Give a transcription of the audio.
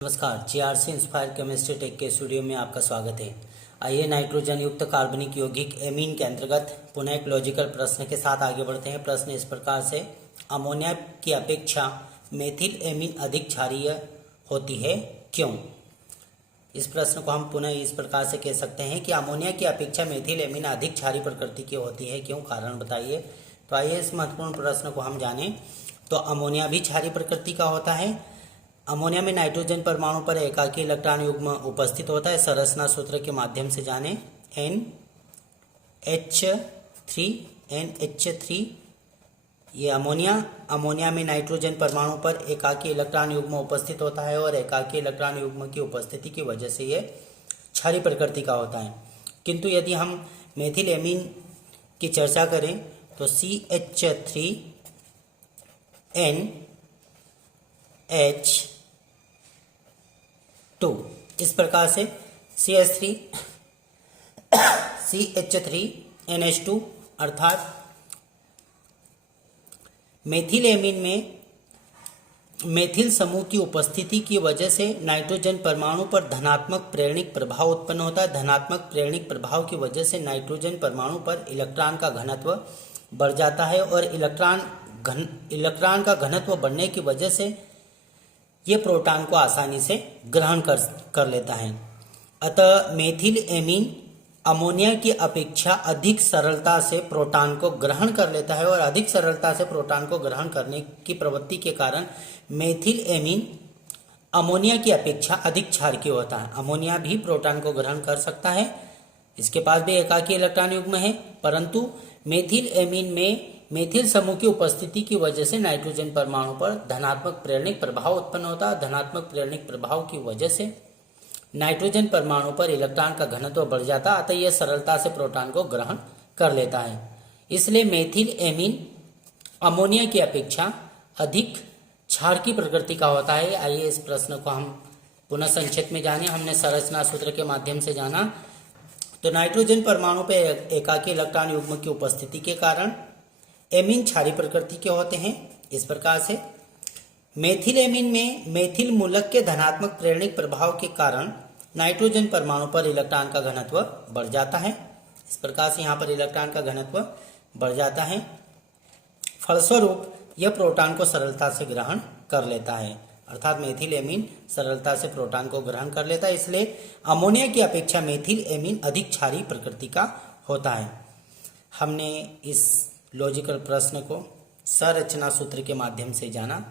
नमस्कार, GRC inspire chemistry take के studio में आपका स्वागत है। आइए नाइट्रोजन युक्त कार्बनिक यौगिक एमीन के अंतर्गत पुनः एक लॉजिकल प्रश्न के साथ आगे बढ़ते हैं। प्रश्न इस प्रकार से, अमोनिया की अपेक्षा मेथिल एमीन अधिक क्षारीय होती है, क्यों? इस प्रश्न को हम पुनः इस प्रकार से कह सकते हैं कि अमोनिया की अपेक्षा मेथिल एमीन अधिक क्षारीय प्रकृति की होती है, क्यों? कारण बताइए। तो आइए इस महत्वपूर्ण प्रश्न को हम जानें। तो अमोनिया भी क्षारीय प्रकृति का होता है। अमोनिया में नाइट्रोजन परमाणु पर एकाकी इलेक्ट्रॉन युग्म उपस्थित होता है। संरचना सूत्र के माध्यम से जानें। NH3 ये अमोनिया में नाइट्रोजन परमाणु पर एकाकी इलेक्ट्रॉन युग्म उपस्थित होता है और एकाकी इलेक्ट्रॉन युग्म की उपस्थिति की वजह से ये क्षारीय प्रकृति का होता है। किंतु यदि हम मेथिल एमीन की चर्चा करें तो CH3NH2 इस प्रकार से CH3NH2 अर्थात मेथिल एमीन में मेथिल समूह की उपस्थिति की वजह से नाइट्रोजन परमाणु पर धनात्मक प्रेरणिक प्रभाव उत्पन्न होता है। धनात्मक प्रेरणिक प्रभाव की वजह से नाइट्रोजन परमाणु पर इलेक्ट्रॉन का घनत्व बढ़ जाता है और इलेक्ट्रॉन का घनत्व बढ़ने की वजह से ये प्रोटॉन को आसानी से ग्रहण कर लेता है। अतः मेथिल एमीन अमोनिया की अपेक्षा अधिक सरलता से प्रोटॉन को ग्रहण कर लेता है और अधिक सरलता से प्रोटॉन को ग्रहण करने की प्रवृत्ति के कारण मेथिल एमीन अमोनिया की अपेक्षा अधिक क्षारकीय होता है। अमोनिया भी प्रोटॉन को ग्रहण कर सकता है, इसके पास भी एकाकी इलेक्ट्रॉन युग्म है, परंतु मेथिल एमीन में मेथिल समूह की उपस्थिति की वजह से नाइट्रोजन परमाणु पर धनात्मक प्रेरणिक प्रभाव उत्पन्न होता है। धनात्मक प्रेरणिक प्रभाव की वजह से नाइट्रोजन परमाणु पर इलेक्ट्रॉन का घनत्व बढ़ जाता है, अतः यह सरलता से प्रोटॉन को ग्रहण कर लेता है। इसलिए मेथिल एमीन अमोनिया की अपेक्षा अधिक क्षारकीय प्रकृति का होता है। आइए इस प्रश्न को हम पुनः संक्षेप में जानें। हमने संरचना सूत्र के माध्यम से जाना। तो नाइट्रोजन परमाणु पर एकाकी इलेक्ट्रॉन युग्म की उपस्थिति के कारण एमीन क्षारीय प्रकृति के होते हैं। इस प्रकार से मेथिल एमीन में मेथिल मूलक के धनात्मक प्रेरणिक प्रभाव के कारण नाइट्रोजन परमाणु पर इलेक्ट्रॉन का घनत्व बढ़ जाता है। इस प्रकार से यहाँ पर इलेक्ट्रॉन का घनत्व बढ़ जाता है, फलस्वरूप यह प्रोटॉन को सरलता से ग्रहण कर लेता है, अर्थात मेथिल एमीन सरलता से प्रोटॉन को ग्रहण कर लेता है। इसलिए अमोनिया की अपेक्षा मेथिल एमीन अधिक क्षारीय प्रकृति का होता है। हमने इस लॉजिकल प्रश्न को संरचना सूत्र के माध्यम से जाना।